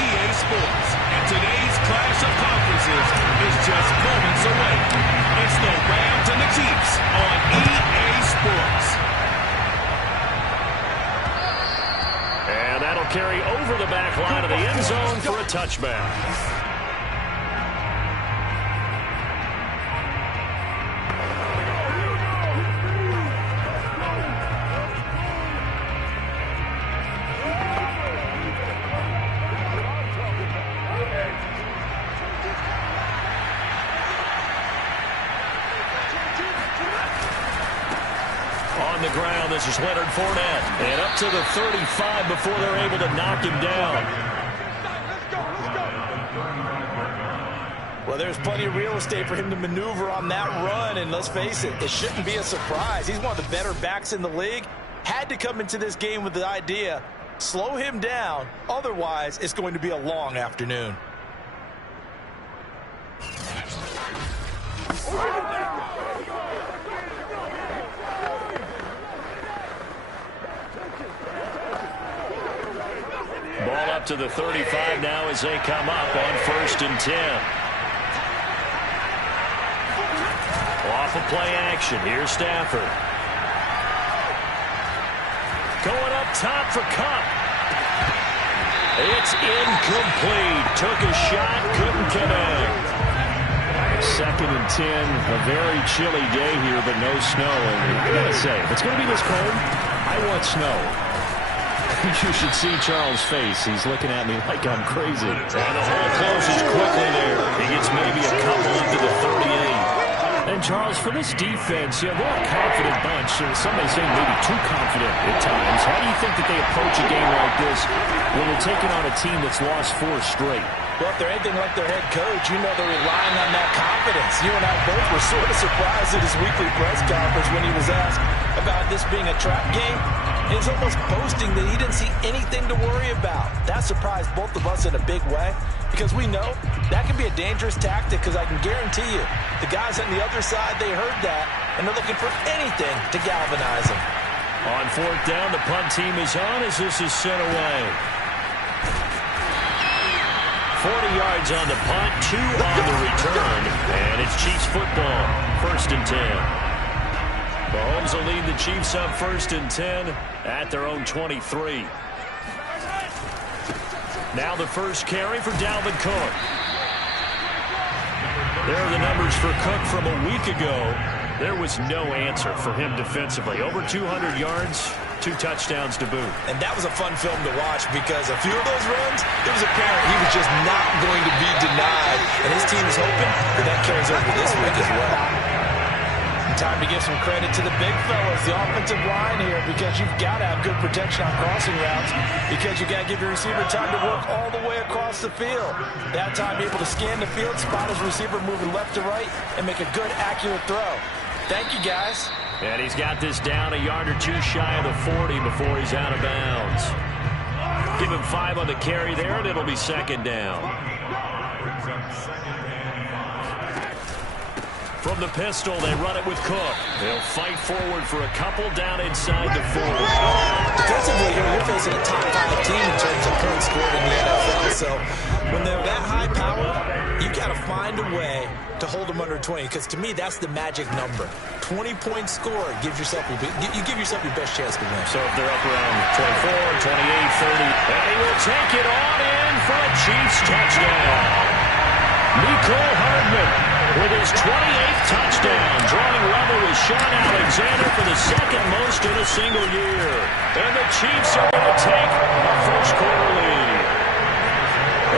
EA Sports. And today's clash of conferences is just moments away. It's the Rams and the Chiefs on EA Sports. And that'll carry over the back line of the end zone for a touchback. On the ground, this is Leonard Fournette. And up to the 35 before they're able to knock him down. Well, there's plenty of real estate for him to maneuver on that run. And let's face it, it shouldn't be a surprise. He's one of the better backs in the league. Had to come into this game with the idea, slow him down. Otherwise, it's going to be a long afternoon. Ball up to the 35 now as they come up on 1st and 10. Off of play action. Here's Stafford. Going up top for Kupp. It's incomplete. Took a shot, couldn't connect. 2nd and 10. A very chilly day here, but no snow. And I gotta say, if it's going to be this cold, I want snow. You should see Charles' face. He's looking at me like I'm crazy. And the hole closes quickly there. He gets maybe a couple into the 38. And Charles, for this defense, they're a confident bunch. Some may say maybe too confident at times. How do you think that they approach a game like this when they're taking on a team that's lost 4 straight? Well, if they're anything like their head coach, you know they're relying on that confidence. You and I both were sort of surprised at his weekly press conference when he was asked about this being a trap game. And he's almost boasting that he didn't see anything to worry about. That surprised both of us in a big way because we know that can be a dangerous tactic because I can guarantee you the guys on the other side, they heard that, and they're looking for anything to galvanize them. On 4th down, the punt team is on as this is sent away. 40 yards on the punt, 2 on the return, and it's Chiefs football, 1st and 10. Mahomes will lead the Chiefs up 1st and 10 at their own 23. Now the first carry for Dalvin Cook. There are the numbers for Cook from a week ago. There was no answer for him defensively. Over 200 yards, 2 touchdowns to boot. And that was a fun film to watch because a few of those runs, it was apparent he was just not going to be denied. And his team is hoping that carries over this week as well. Time to give some credit to the big fellas, the offensive line here, because you've got to have good protection on crossing routes because you got to give your receiver time to work all the way across the field. That time able to scan the field, spot his receiver moving left to right, and make a good, accurate throw. Thank you, guys. And he's got this down a yard or 2 shy of the 40 before he's out of bounds. Give him 5 on the carry there, and it'll be 2nd down. From the pistol, they run it with Cook. They'll fight forward for a couple down inside the 40. Defensively here, you're facing a top 5 team in terms of points scored in the NFL. So when they're that high power, you got to find a way to hold them under 20. Because to me, that's the magic number. 20-point score gives yourself you give yourself your best chance to win. So if they're up around 24, 28, 30, and he will take it on in for a Chiefs touchdown. Mecole Hardman with his 28th touchdown, drawing level with Sean Alexander for the 2nd most in a single year. And the Chiefs are going to take a 1st quarter lead.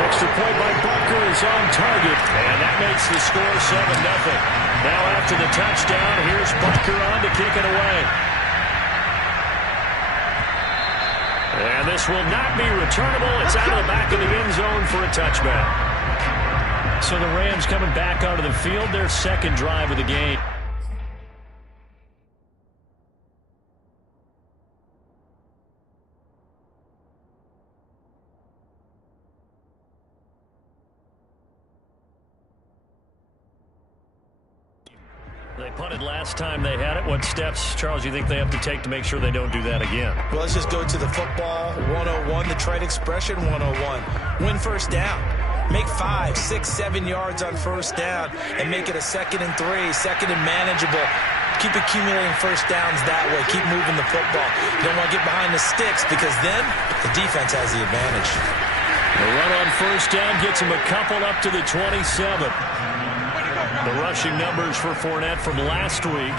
Extra point by Bucker is on target, and that makes the score 7-0. Now after the touchdown, here's Bucker on to kick it away. And this will not be returnable. It's out of the back of the end zone for a touchback. So the Rams coming back onto the field, their 2nd drive of the game. They punted last time they had it. What steps, Charles, you think they have to take to make sure they don't do that again? Well, let's just go to the football 101, the trade expression 101. Win first down. Make 5, 6, 7 yards on first down and make it a 2nd and 3, 2nd and manageable. Keep accumulating first downs that way. Keep moving the football. You don't want to get behind the sticks because then the defense has the advantage. The run on first down gets him a couple up to the 27. The rushing numbers for Fournette from last week,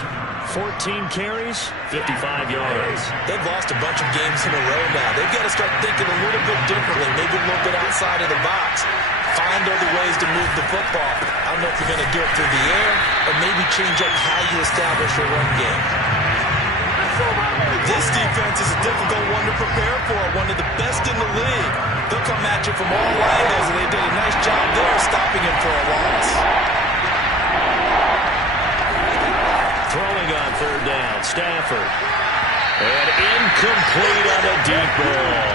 14 carries, 55 yards. They've lost a bunch of games in a row now. They've got to start thinking a little bit differently, maybe a little bit outside of the box. Find other ways to move the football. I don't know if you're going to do it through the air or maybe change up how you establish your run game. This defense is a difficult one to prepare for, one of the best in the league. They'll come at you from all angles, and they did a nice job there stopping him for a loss. Throwing on third down, Stafford. And incomplete on a deep ball.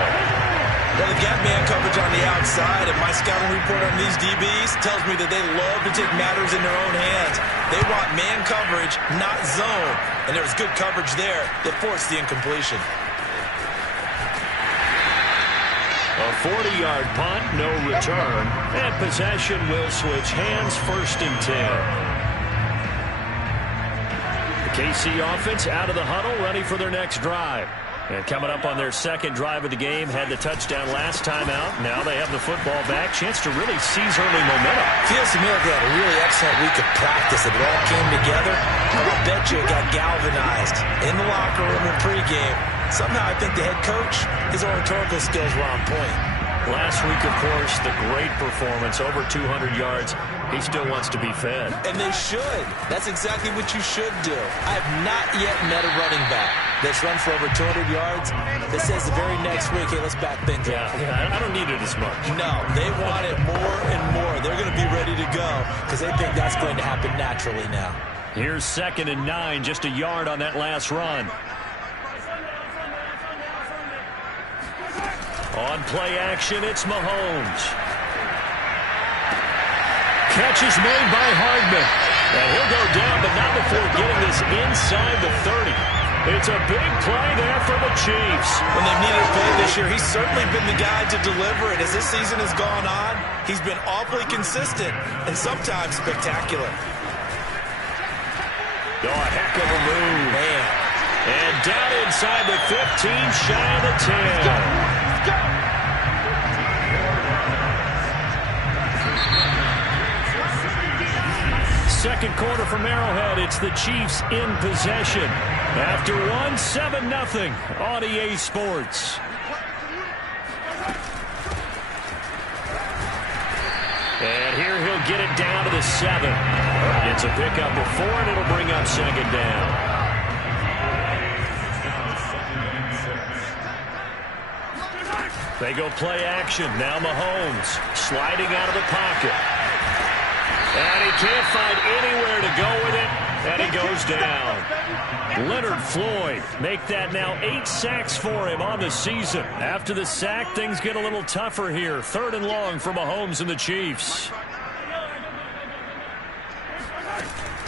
Well, they've got man coverage on the outside, and my scouting report on these DBs tells me that they love to take matters in their own hands. They want man coverage, not zone. And there was good coverage there that forced the incompletion. A 40-yard punt, no return. And possession will switch hands, 1st and 10. The KC offense out of the huddle, ready for their next drive. And coming up on their 2nd drive of the game, had the touchdown last time out. Now they have the football back. Chance to really seize early momentum. Feels to me like they had a really excellent week of practice. It all came together. I bet you it got galvanized in the locker room and pregame. Somehow I think the head coach, his oratorical skills were on point. Last week, of course, the great performance, over 200 yards. He still wants to be fed. And they should. That's exactly what you should do. I have not yet met a running back that's run for over 200 yards that says the very next week, hey, let's back things up. Yeah, I don't need it as much. No, they want it more and more. They're going to be ready to go because they think that's going to happen naturally now. Here's 2nd and 9, just a yard on that last run. On play action, it's Mahomes. Catch is made by Hardman. And he'll go down, but not before getting this inside the 30. It's a big play there for the Chiefs. When they've needed a play this year, he's certainly been the guy to deliver it. As this season has gone on, he's been awfully consistent and sometimes spectacular. Oh, a heck of a move. Man. And down inside the 15, shy of the 10. Second quarter from Arrowhead. It's the Chiefs in possession. After 7-0 on EA Sports. And here he'll get it down to the 7. It's a pickup of 4, and it'll bring up 2nd down. They go play action. Now Mahomes sliding out of the pocket. And he can't find anywhere to go with it, and he goes down. Leonard Floyd make that now 8 sacks for him on the season. After the sack, things get a little tougher here. 3rd and long for Mahomes and the Chiefs.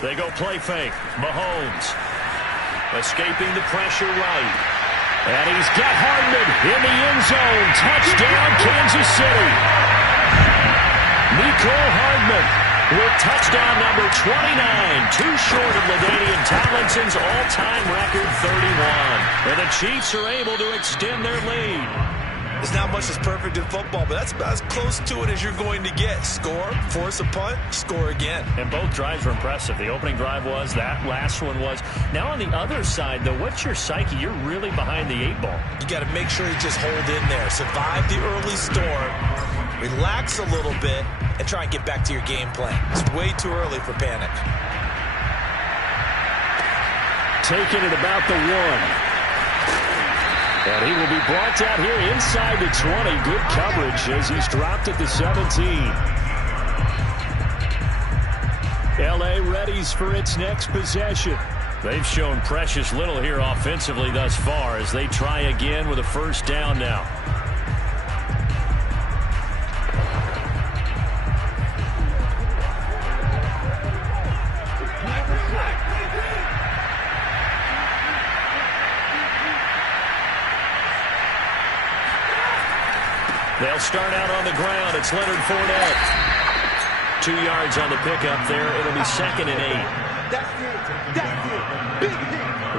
They go play fake. Mahomes escaping the pressure right. And he's got Hardman in the end zone. Touchdown, Kansas City. Mecole Hardman with touchdown number 29, too short of LaDainian Tomlinson's all-time record 31. And the Chiefs are able to extend their lead. There's not much that's perfect in football, but that's about as close to it as you're going to get. Score, force a punt, score again. And both drives were impressive. The opening drive was, that last one was. Now on the other side, though, what's your psyche? You're really behind the 8 ball. You got to make sure you just hold in there. Survive the early storm. Relax a little bit and try and get back to your game plan. It's way too early for panic. Taking it about the 1. And he will be brought down here inside the 20. Good coverage as he's dropped at the 17. L.A. readies for its next possession. They've shown precious little here offensively thus far as they try again with a first down now. start out on the ground. It's Leonard Fournette. 2 yards on the pickup there. It'll be 2nd and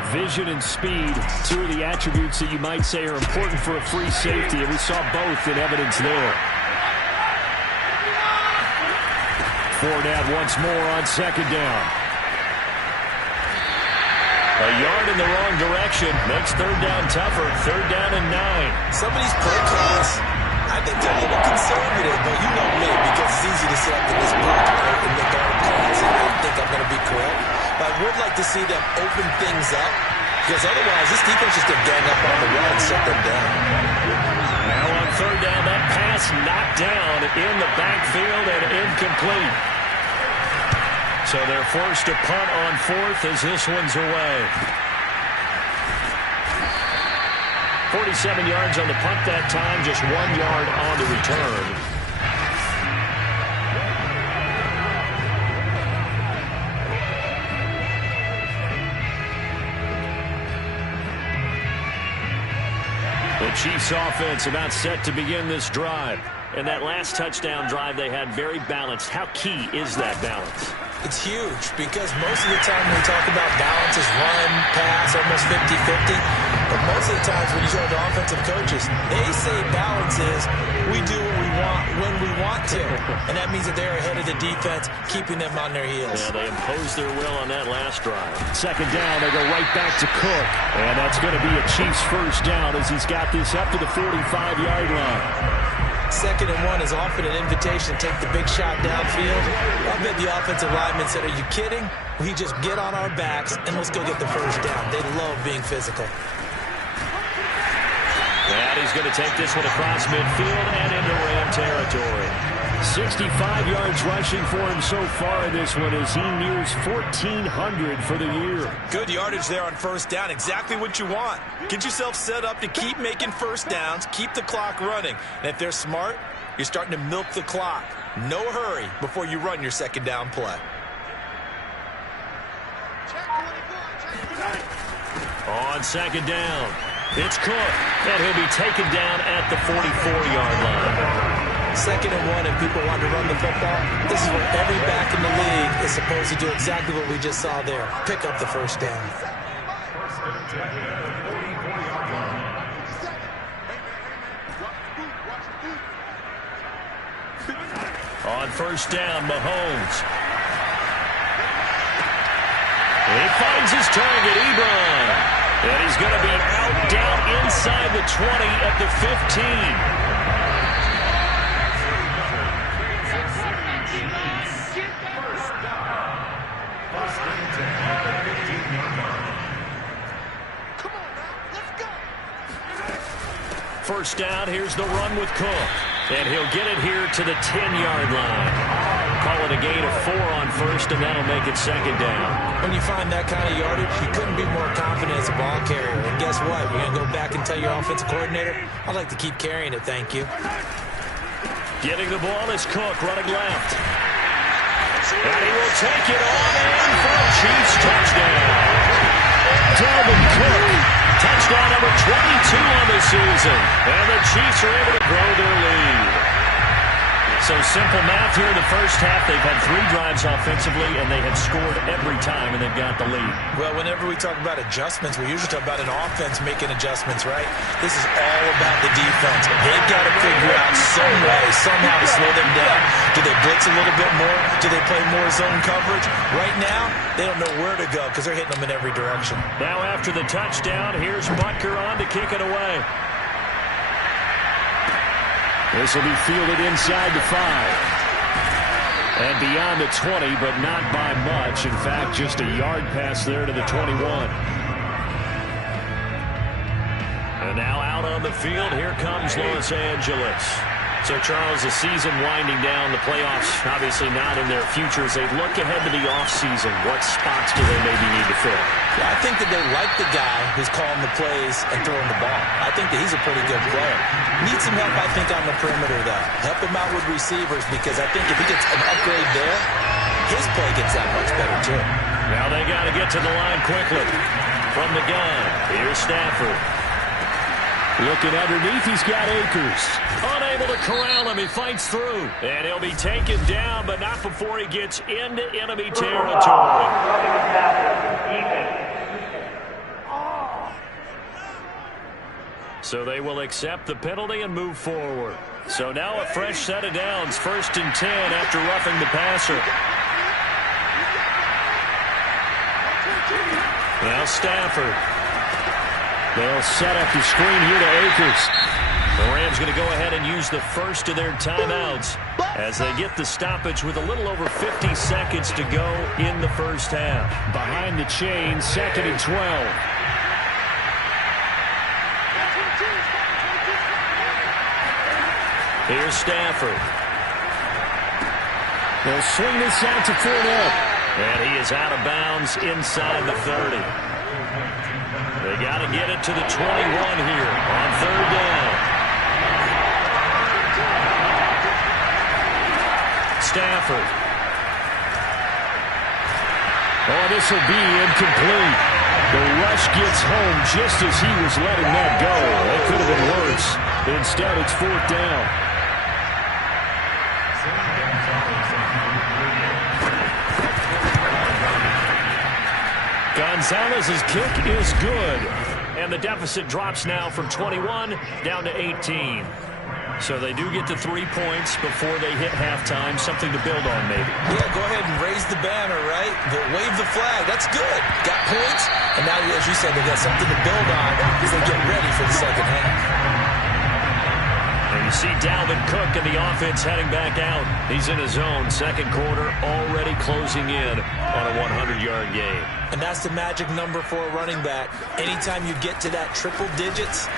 8. Vision and speed, 2 of the attributes that you might say are important for a free safety, and we saw both in evidence there. Fournette once more on 2nd down. A yard in the wrong direction makes 3rd down tougher. 3rd down and 9. Some of these play calls, I think they're a little conservative, but you know me, because it's easy to sit up in this booth and make all the calls, and I think I'm going to be correct. But I would like to see them open things up, because otherwise this defense just going to gang up on the run and shut them down. Now on 3rd down, that pass knocked down in the backfield and incomplete. So they're forced to punt on 4th as this one's away. 47 yards on the punt that time, just 1 yard on the return. The Chiefs offense about set to begin this drive. And that last touchdown drive they had very balanced. How key is that balance? It's huge, because most of the time when we talk about balance is run, pass, almost 50-50. But most of the times when you talk to offensive coaches, they say balance is we do what we want when we want to. And that means that they're ahead of the defense, keeping them on their heels. Yeah, they imposed their will on that last drive. 2nd down, they go right back to Cook. And that's going to be a Chiefs 1st down as he's got this up to the 45-yard line. 2nd and 1 is often an invitation to take the big shot downfield. I bet the offensive lineman said, are you kidding? We just get on our backs and let's go get the 1st down. They love being physical. And he's going to take this one across midfield and into Ram territory. 65 yards rushing for him so far in this one as he nears 1,400 for the year. Good yardage there on 1st down. Exactly what you want. Get yourself set up to keep making 1st downs, keep the clock running. And if they're smart, you're starting to milk the clock. No hurry before you run your 2nd down play. On 2nd down, it's Cook, and he'll be taken down at the 44-yard line. 2nd and 1, and people want to run the football. This is where every back in the league is supposed to do exactly what we just saw there. Pick up the 1st down. On 1st down, Mahomes. He finds his target, Ebron. And he's going to be out down inside the 20 at the 15. First down, here's the run with Cook. And he'll get it here to the 10-yard line. Call it a gain of 4 on 1st, and that'll make it 2nd down. When you find that kind of yardage, you couldn't be more confident as a ball carrier. And guess what? You're going to go back and tell your offensive coordinator, I'd like to keep carrying it, thank you. Getting the ball is Cook, running left. And he will take it on in for a Chiefs touchdown. Dalvin Cook. Touchdown number 22 on the season. And the Chiefs are able to grow their lead. So simple math here in the first half. They've had 3 drives offensively, and they have scored every time, and they've got the lead. Well, whenever we talk about adjustments, we usually talk about an offense making adjustments, right? This is all about the defense. They've got to figure out some way, somehow to slow them down. Do they blitz a little bit more? Do they play more zone coverage? Right now, they don't know where to go because they're hitting them in every direction. Now after the touchdown, here's Butker on to kick it away. This will be fielded inside the 5. And beyond the 20, but not by much. In fact, just a yard pass there to the 21. And now out on the field, here comes Los Angeles. So, Charles, the season winding down, the playoffs obviously not in their future. As they look ahead to the offseason, what spots do they maybe need to fill? Well, I think that they like the guy who's calling the plays and throwing the ball. I think that he's a pretty good player. Needs some help, I think, on the perimeter, though. Help him out with receivers, because I think if he gets an upgrade there, his play gets that much better, too. Now they got to get to the line quickly. From the gun, here's Stafford. Looking underneath, he's got Akers. Unable to corral him, he fights through. And he'll be taken down, but not before he gets into enemy territory. So they will accept the penalty and move forward. So now a fresh set of downs, 1st and 10 after roughing the passer. Now Stafford. They'll set up the screen here to Akers. The Rams going to go ahead and use the first of their timeouts as they get the stoppage with a little over 50 seconds to go in the first half. Behind the chain, 2nd and 12. Here's Stafford. They'll swing this out to Fournette. And he is out of bounds inside the 30. They got to get it to the 21 here on 3rd down. Stafford. Oh, this will be incomplete. The rush gets home just as he was letting that go. That could have been worse. Instead, it's 4th down. Gonzalez's kick is good. And the deficit drops now from 21 down to 18. So they do get to 3 points before they hit halftime. Something to build on, maybe. Yeah, go ahead and raise the banner, right? Wave the flag. That's good. Got points. And now, as you said, they got something to build on as they get ready for the second half. And you see Dalvin Cook and the offense heading back out. He's in his own 2nd quarter, already closing in on a 100-yard game. And that's the magic number for a running back. Anytime you get to that triple digits,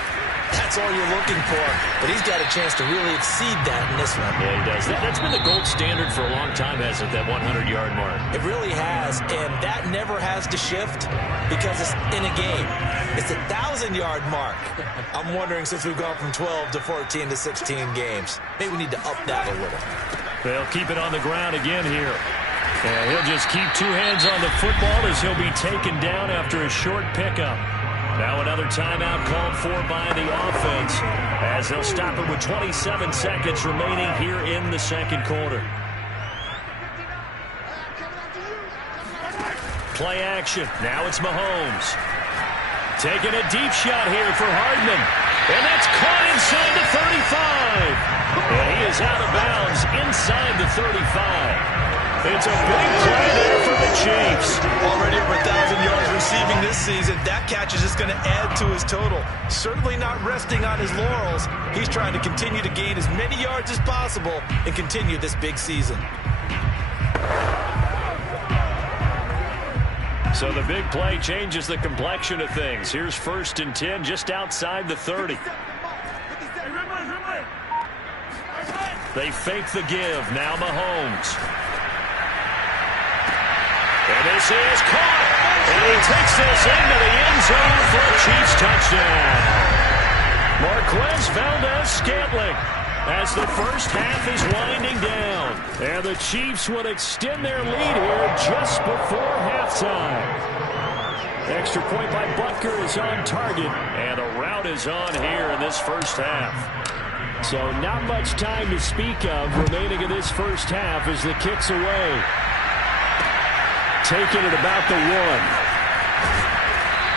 that's all you're looking for. But he's got a chance to really exceed that in this one. Yeah, he does. That's been the gold standard for a long time, hasn't it, that 100-yard mark? It really has, and that never has to shift because it's in a game. It's a 1,000-yard mark. I'm wondering, since we've gone from 12 to 14 to 16 games, maybe we need to up that a little. They'll keep it on the ground again here. And he'll just keep 2 hands on the football as he'll be taken down after a short pickup. Now another timeout called for by the offense as they'll stop it with 27 seconds remaining here in the 2nd quarter. Play action. Now it's Mahomes. Taking a deep shot here for Hardman. And that's caught inside the 35. And he is out of bounds inside the 35. It's a big play there for the Chiefs. Already over 1,000 yards receiving this season. That catch is just going to add to his total. Certainly not resting on his laurels. He's trying to continue to gain as many yards as possible and continue this big season. So the big play changes the complexion of things. Here's 1st and 10 just outside the 30. They fake the give. Now Mahomes. And this is caught. And he takes this into the end zone for a Chiefs touchdown. Marquez Valdez-Scantling as the first half is winding down. And the Chiefs would extend their lead here just before halftime. Extra point by Butker is on target. And a route is on here in this first half. So not much time to speak of remaining in this first half as the kick's away. Taking it about the 1.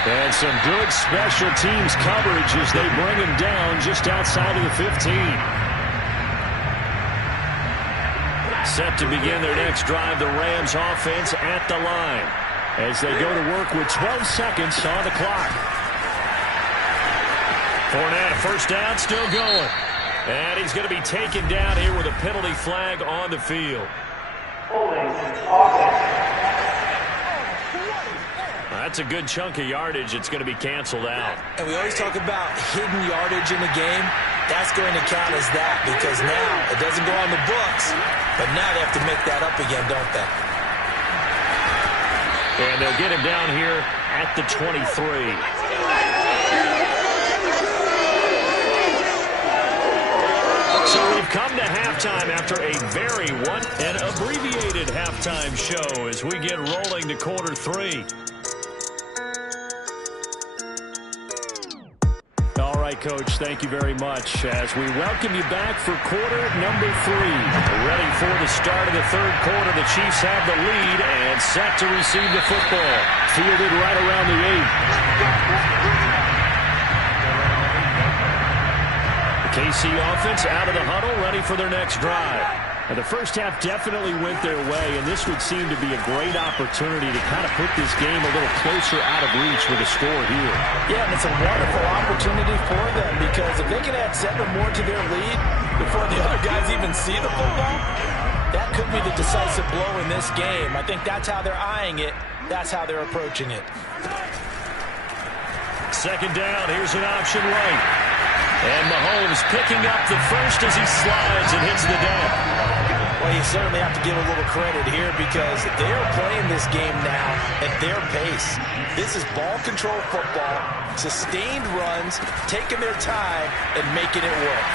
And some good special teams coverage as they bring him down just outside of the 15. Set to begin their next drive, the Rams offense at the line as they go to work with 12 seconds on the clock. Fournette, a first down, still going. And he's going to be taken down here with a penalty flag on the field. That's a good chunk of yardage. It's going to be canceled out. And we always talk about hidden yardage in the game. That's going to count as that because now it doesn't go on the books, but now they have to make that up again, don't they? And they'll get him down here at the 23. So we've come to halftime after a very an abbreviated halftime show as we get rolling to quarter 3. it, Coach. Thank you very much. As we welcome you back for quarter number 3. Ready for the start of the third quarter. The Chiefs have the lead and set to receive the football. Fielded right around the 8. The KC offense out of the huddle, ready for their next drive. Now, the first half definitely went their way, and this would seem to be a great opportunity to kind of put this game a little closer out of reach with a score here. Yeah, and it's a wonderful opportunity for them because if they can add 7 more to their lead before the other guys even see the football, that could be the decisive blow in this game. I think that's how they're eyeing it. That's how they're approaching it. Second down, here's an option right. And Mahomes picking up the first as he slides and hits the deck. Well, you certainly have to give a little credit here because they're playing this game now at their pace. This is ball control football, sustained runs, taking their time and making it work.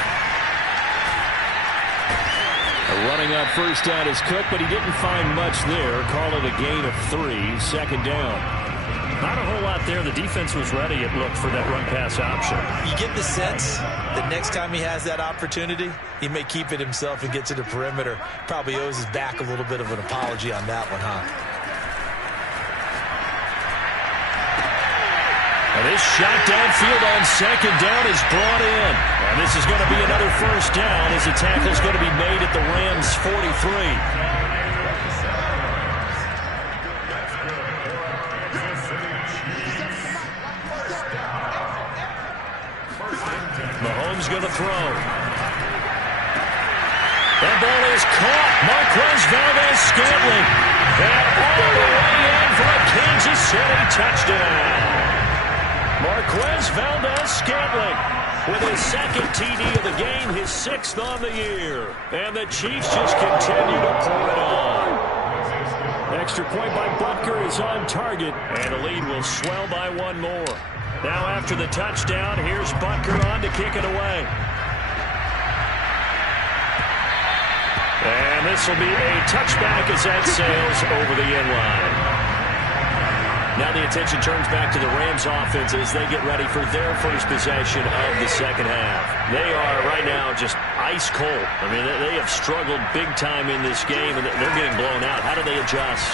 Running up first down is Cook, but he didn't find much there. Call it a gain of 3, second down. Not a whole lot there. The defense was ready, it looked, for that run-pass option. You get the sense that next time he has that opportunity, he may keep it himself and get to the perimeter. Probably owes his back a little bit of an apology on that one, huh? And this shot downfield on second down is brought in. And this is going to be another first down as the tackle is going to be made at the Rams' 43. Mahomes going to throw. That ball is caught. Marquez Valdez-Scantling. And all the way in for a Kansas City touchdown. Marquez Valdez-Scantling with his second TD of the game, his 6th on the year. And the Chiefs just continue to pour it on. Extra point by Butker is on target, and the lead will swell by 1 more. Now after the touchdown, here's Butker on to kick it away. And this will be a touchback as that sails over the end line. Now the attention turns back to the Rams offense as they get ready for their first possession of the second half. They are right now just ice cold. I mean, they have struggled big time in this game, and they're getting blown out. How do they adjust?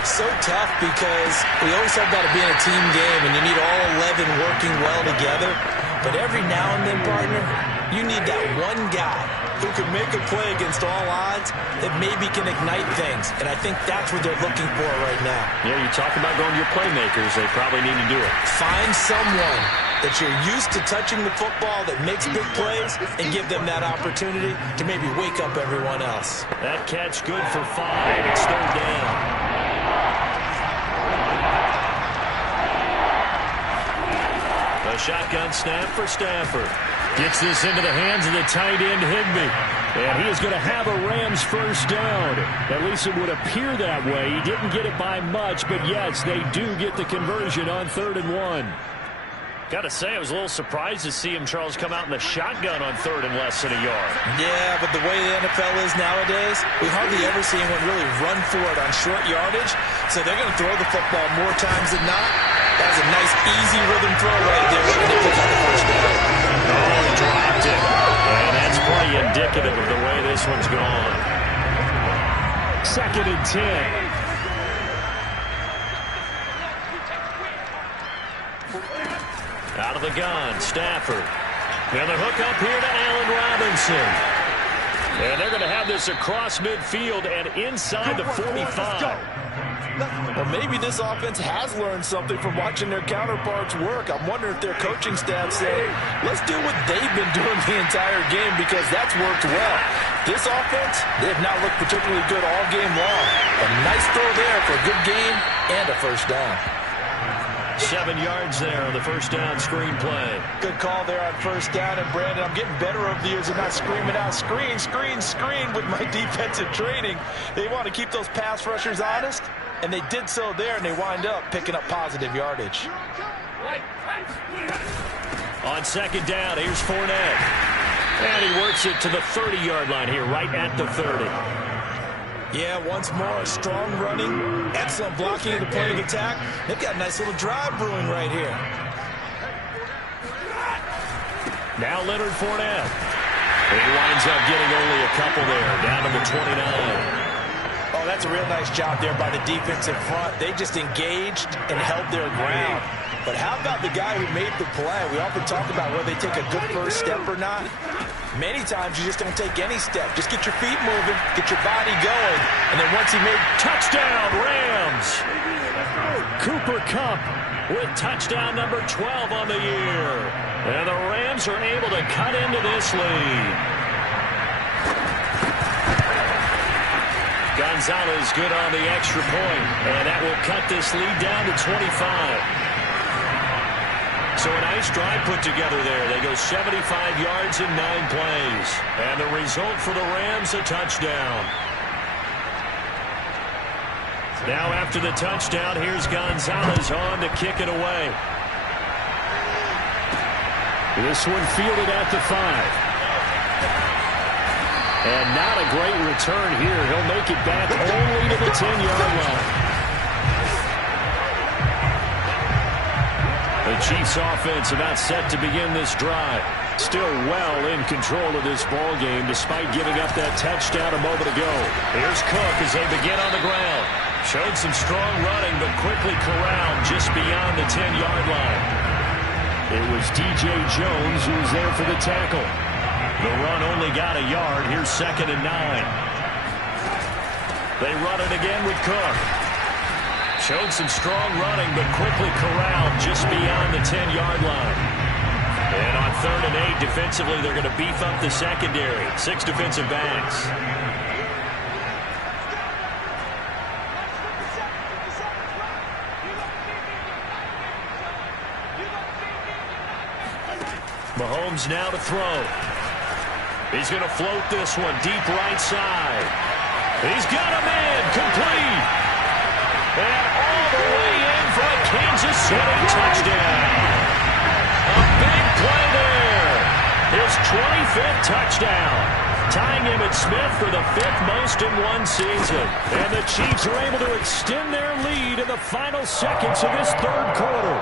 So tough because we always talk about it being a team game, and you need all 11 working well together. But every now and then, partner, you need that one guy who can make a play against all odds that maybe can ignite things. And I think that's what they're looking for right now. Yeah, you talk about going to your playmakers. They probably need to do it. Find someone that you're used to touching the football that makes big plays and give them that opportunity to maybe wake up everyone else. That catch good for 5. It's third down. A shotgun snap for Stafford. Gets this into the hands of the tight end, Higbee. And he is going to have a Rams first down. At least it would appear that way. He didn't get it by much, but yes, they do get the conversion on 3rd and 1. Got to say, I was a little surprised to see him, Charles, come out in the shotgun on 3rd and less than a yard. Yeah, but the way the NFL is nowadays, we hardly ever see anyone really run for it on short yardage. So they're going to throw the football more times than not. That was a nice, easy rhythm throw right there. And they pick up the first down. Oh, he dropped it. And that's pretty indicative of the way this one's gone. 2nd and 10. Out of the gun, Stafford. And the hook up here to Allen Robinson. And they're going to have this across midfield and inside the 45. Well, maybe this offense has learned something from watching their counterparts work. I'm wondering if their coaching staff say, let's do what they've been doing the entire game because that's worked well. This offense, they have not looked particularly good all game long. A nice throw there for a good gain and a first down. 7 yards there on the first down screen play. Good call there on first down. And, Brandon, I'm getting better over the years and not screaming out, screen, screen, screen with my defensive training. They want to keep those pass rushers honest, and they did so there, and they wind up picking up positive yardage. On second down, here's Fournette. And he works it to the 30-yard line here, right at the 30. Yeah, once more, strong running, excellent blocking at the point of attack. They've got a nice little drive brewing right here. Now Leonard Fournette. He winds up getting only a couple there, down to the 29. Oh, that's a real nice job there by the defense in front. They just engaged and held their ground. But how about the guy who made the play? We often talk about whether they take a good first step or not. Many times you just don't take any step. Just get your feet moving, get your body going, and then once he made... Touchdown, Rams! Cooper Kupp with touchdown number 12 on the year. And the Rams are able to cut into this lead. Gonzalez good on the extra point, and that will cut this lead down to 25. So a nice drive put together there. They go 75 yards in 9 plays. And the result for the Rams, a touchdown. Now after the touchdown, here's Gonzalez on to kick it away. This one fielded at the 5. And not a great return here. He'll make it back only to the 10-yard line. The Chiefs offense about set to begin this drive. Still well in control of this ball game despite giving up that touchdown a moment ago. Here's Cook as they begin on the ground. Showed some strong running but quickly corralled just beyond the 10-yard line. It was DJ Jones who was there for the tackle. The run only got a yard. Here's 2nd and 9. They run it again with Cook. Showed some strong running, but quickly corralled just beyond the 10-yard line. And on 3rd and 8, defensively, they're going to beef up the secondary. 6 defensive backs. Mahomes now to throw. He's going to float this one deep right side. He's got a man complete. And all the way in for a Kansas City touchdown. A big play there. His 25th touchdown. Tying Emmitt Smith for the 5th most in one season. And the Chiefs are able to extend their lead in the final seconds of this 3rd quarter.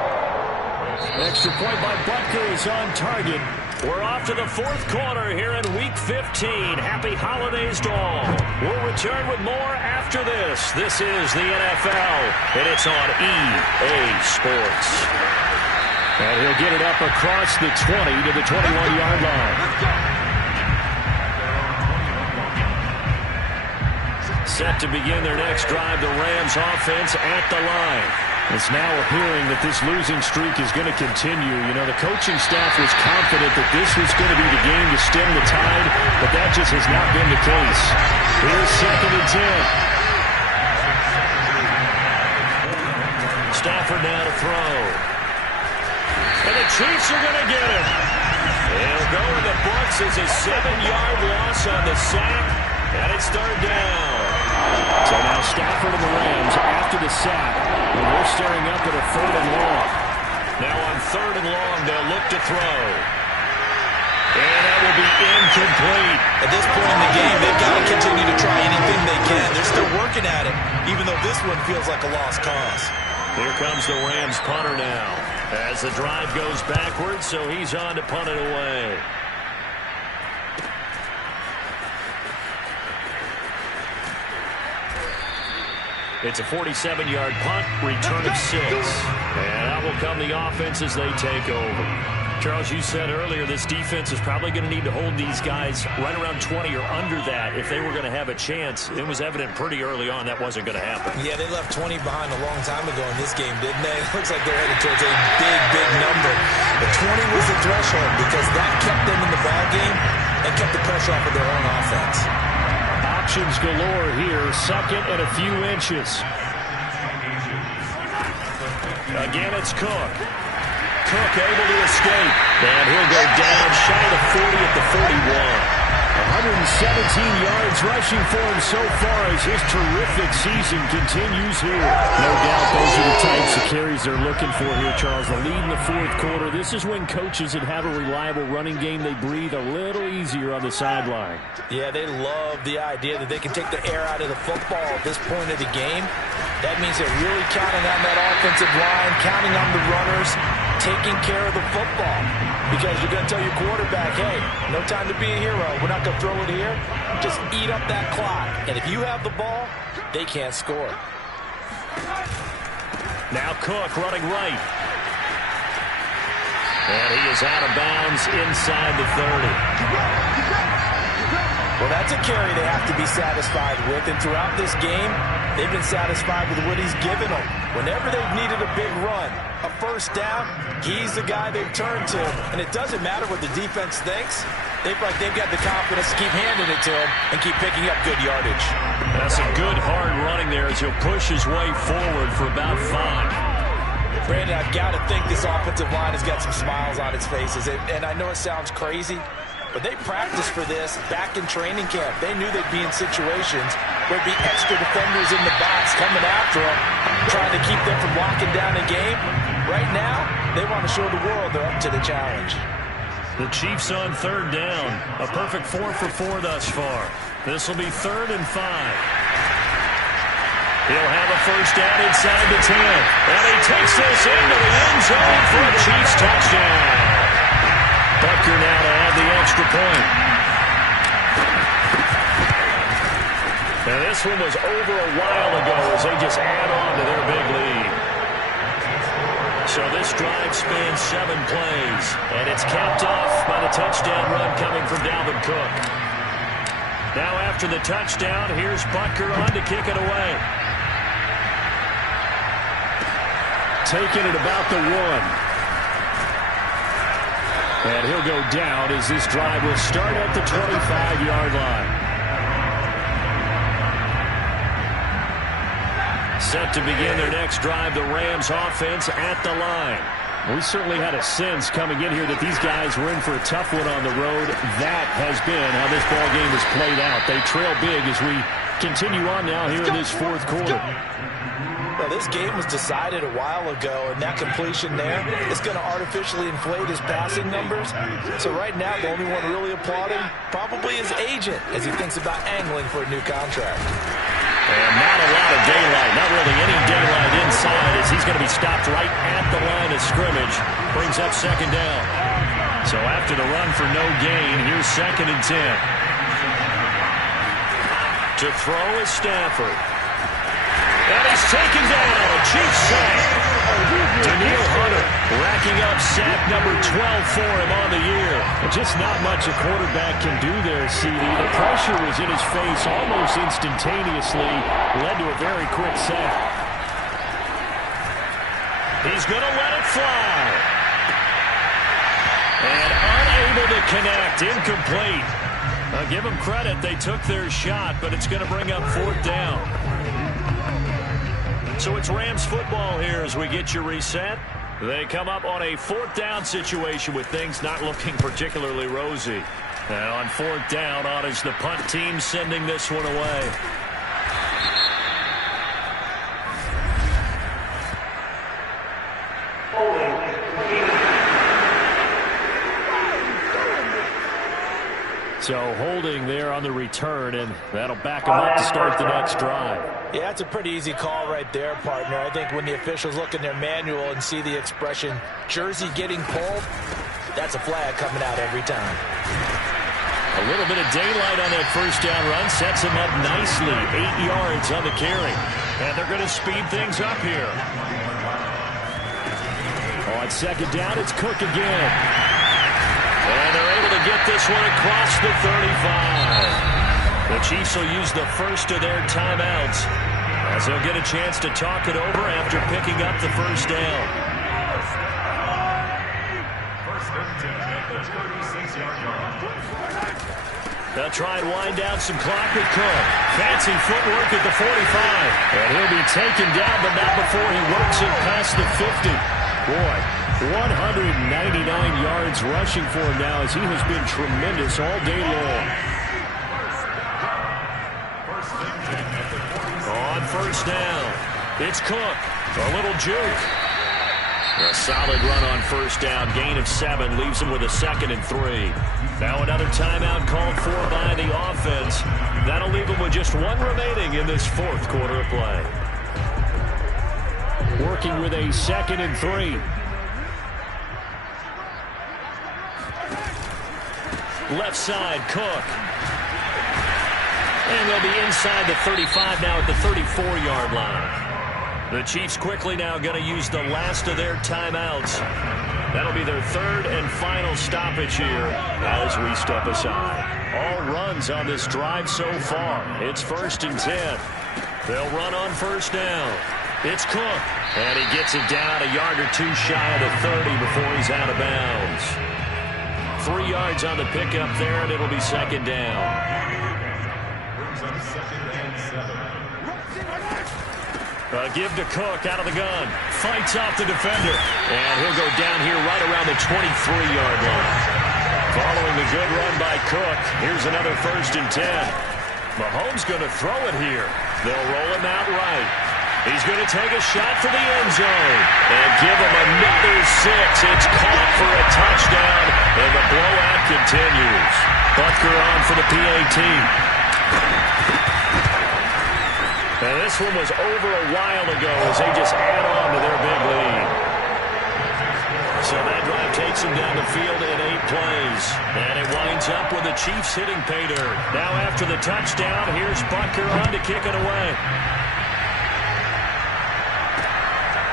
Extra point by Butker is on target. We're off to the 4th quarter here in Week 15. Happy holidays to all. We'll return with more after this. This is the NFL, and it's on EA Sports. And he'll get it up across the 20 to the 21-yard line. Set to begin their next drive, the Rams offense at the line. It's now appearing that this losing streak is going to continue. You know, the coaching staff was confident that this was going to be the game to stem the tide, but that just has not been the case. Here's 2nd and 10. Stafford now to throw. And the Chiefs are going to get him. He'll go in the books as a 7-yard loss on the sack, and it's 3rd down. So now Stafford and the Rams after the sack, and they're staring up at a 3rd and long. Now on 3rd and long, they'll look to throw. And that will be incomplete. At this point in the game, they've got to continue to try anything they can. They're still working at it, even though this one feels like a lost cause. Here comes the Rams punter now. As the drive goes backwards, so he's on to punt it away. It's a 47-yard punt, return of 6. And out will come the offense as they take over. Charles, you said earlier this defense is probably going to need to hold these guys right around 20 or under that if they were going to have a chance. It was evident pretty early on that wasn't going to happen. Yeah, they left 20 behind a long time ago in this game, didn't they? It looks like they're headed towards a big, big number. But 20 was the threshold because that kept them in the ball game and kept the pressure off of their own offense. Options galore here, 2nd and a few inches. Again, it's Cook. Cook able to escape. And he'll go down shy of 40 at the 41. 117 yards rushing for him so far as his terrific season continues here. No doubt those are the types of carries they're looking for here, Charles. The lead in the 4th quarter. This is when coaches that have a reliable running game, they breathe a little easier on the sideline. Yeah, they love the idea that they can take the air out of the football at this point of the game. That means they're really counting on that offensive line, counting on the runners, taking care of the football. because you're going to tell your quarterback, hey, no time to be a hero. We're not going to throw it here. Just eat up that clock. And if you have the ball, they can't score. Now Cook running right. And he is out of bounds inside the 30. Well, that's a carry they have to be satisfied with. And throughout this game, they've been satisfied with what he's given them. Whenever they've needed a big run, a first down, he's the guy they've turned to. And it doesn't matter what the defense thinks. They've got the confidence to keep handing it to him and keep picking up good yardage. That's a good hard running there as he'll push his way forward for about 5. Brandon, I've got to think this offensive line has got some smiles on its faces. And I know it sounds crazy, but they practiced for this back in training camp. They knew they'd be in situations where there'd be extra defenders in the box coming after them, trying to keep them from locking down a game. Right now, they want to show the world they're up to the challenge. The Chiefs on 3rd down. A perfect 4 for 4 thus far. This will be 3rd and 5. He'll have a first down inside the 10. And he takes this into the end zone for a Chiefs touchdown. Butker now to add the extra point. And this one was over a while ago as they just add on to their big lead. So this drive spans 7 plays, and it's capped off by the touchdown run coming from Dalvin Cook. Now after the touchdown, here's Butker on to kick it away. Taking it about the 1. And he'll go down as this drive will start at the 25-yard line. Set to begin their next drive, the Rams offense at the line. We certainly had a sense coming in here that these guys were in for a tough one on the road. That has been how this ball game has played out. They trail big as we continue on now here in this 4th quarter. Well, this game was decided a while ago, and that completion there is going to artificially inflate his passing numbers. So right now, the only one really applauding probably his agent as he thinks about angling for a new contract. And not a lot of daylight, not really any daylight inside as he's going to be stopped right at the line of scrimmage. Brings up 2nd down. So after the run for no gain, here's 2nd and 10. To throw is Stafford. And he's taken down. A Chiefs sack. Daniil Hunter racking up sack number 12 for him on the year. Just not much a quarterback can do there, CD. The pressure was in his face almost instantaneously. Led to a very quick sack. He's going to let it fly. And unable to connect. Incomplete. I'll give them credit. They took their shot, but it's going to bring up 4th down. So it's Rams football here as we get you reset. They come up on a 4th down situation with things not looking particularly rosy. And on 4th down, on is the punt team sending this one away. So holding there on the return, and that'll back them up to start the next drive. Yeah, it's a pretty easy call right there, partner. I think when the officials look in their manual and see the expression, jersey getting pulled, that's a flag coming out every time. A little bit of daylight on that first down run sets him up nicely. 8 yards on the carry. And they're going to speed things up here. On 2nd down, it's Cook again. And they're able to get this one across the 35. The Chiefs will use the first of their timeouts as they'll get a chance to talk it over after picking up the first down. They'll try and wind down some clock with Cook. Fancy footwork at the 45. And he'll be taken down, but not before he works it past the 50. Boy, 199 yards rushing for him now as he has been tremendous all day long. On first down, it's Cook. A little juke. A solid run on first down. Gain of 7 leaves him with a 2nd and 3. Now another timeout called for by the offense. That'll leave him with just 1 remaining in this 4th quarter of play. Working with a 2nd and 3. Left side, Cook. And they'll be inside the 35 now at the 34-yard line. The Chiefs quickly now going to use the last of their timeouts. That'll be their third and final stoppage here as we step aside. All runs on this drive so far. It's 1st and 10. They'll run on 1st down. It's Cook. And he gets it down a yard or two shy of the 30 before he's out of bounds. 3 yards on the pickup there, and it'll be 2nd down. Give to Cook out of the gun. Fights off the defender. And he'll go down here right around the 23-yard line. Following the good run by Cook, here's another 1st and 10. Mahomes going to throw it here. They'll roll him out right. He's going to take a shot for the end zone. And give him another 6. It's caught for a touchdown. And the blowout continues. Butker on for the PAT. Now this one was over a while ago as they just add on to their big lead. So that drive takes them down the field in 8 plays. And it winds up with the Chiefs hitting pay dirt. Now after the touchdown, here's Butker on to kick it away.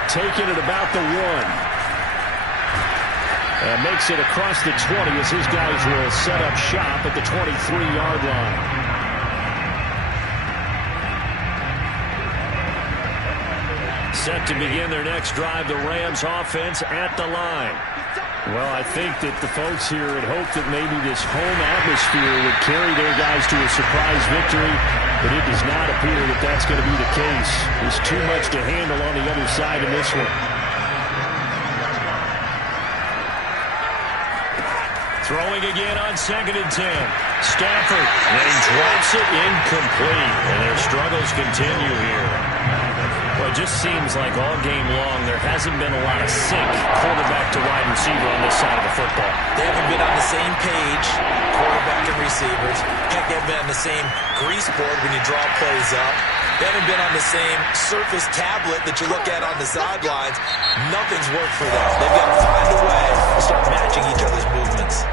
Taking it about the 1. And makes it across the 20 as his guys will set up shop at the 23-yard line. Set to begin their next drive, the Rams offense at the line. Well, I think that the folks here had hoped that maybe this home atmosphere would carry their guys to a surprise victory, but it does not appear that that's going to be the case. There's too much to handle on the other side in this one. Throwing again on 2nd and 10. Stafford, and he drops it incomplete, and their struggles continue here. Well, it just seems like all game long there hasn't been a lot of sync quarterback to wide receiver on this side of the football. They haven't been on the same page, quarterback and receivers. Heck, they haven't been on the same grease board when you draw plays up. They haven't been on the same surface tablet that you look at on the sidelines. Nothing's worked for them. They've got to find a way to start matching each other's movements.